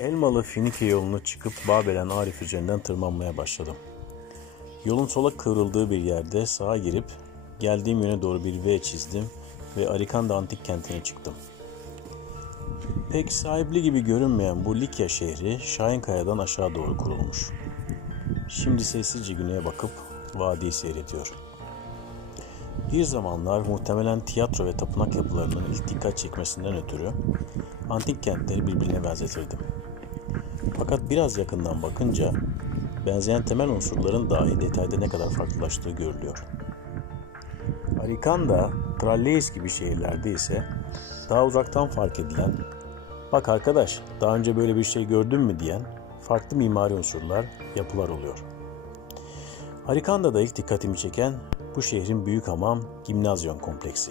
Elmalı Finike yolunu çıkıp Babelen Arif üzerinden tırmanmaya başladım. Yolun sola kıvrıldığı bir yerde sağa girip geldiğim yöne doğru bir V çizdim ve Arikanda antik kentine çıktım. Pek sahipli gibi görünmeyen bu Likya şehri Şahinkaya'dan aşağı doğru kurulmuş. Şimdi sessizce güneye bakıp vadiyi seyrediyor. Bir zamanlar muhtemelen tiyatro ve tapınak yapılarının ilk dikkat çekmesinden ötürü antik kentleri birbirine benzetirdim. Fakat biraz yakından bakınca benzeyen temel unsurların dahi detayda ne kadar farklılaştığı görülüyor. Arikanda, Tralleis gibi şehirlerde ise daha uzaktan fark edilen bak arkadaş daha önce böyle bir şey gördün mü diyen farklı mimari unsurlar, yapılar oluyor. Arikanda'da ilk dikkatimi çeken bu şehrin büyük hamam gimnazyon kompleksi.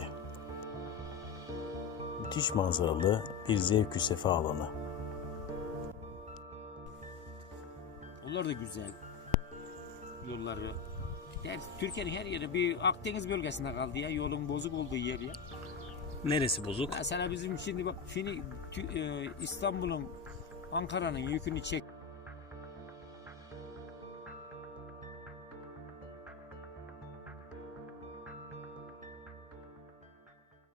Müthiş manzaralı bir zevk sefa alanı. Onlar da güzel. Yolları. Her, Türkiye'nin her yeri bir Akdeniz bölgesinde kaldı ya. Yolun bozuk olduğu yer ya. Neresi bozuk? Mesela bizim şimdi bak Fini, Tü- e, İstanbul'un Ankara'nın yükünü çek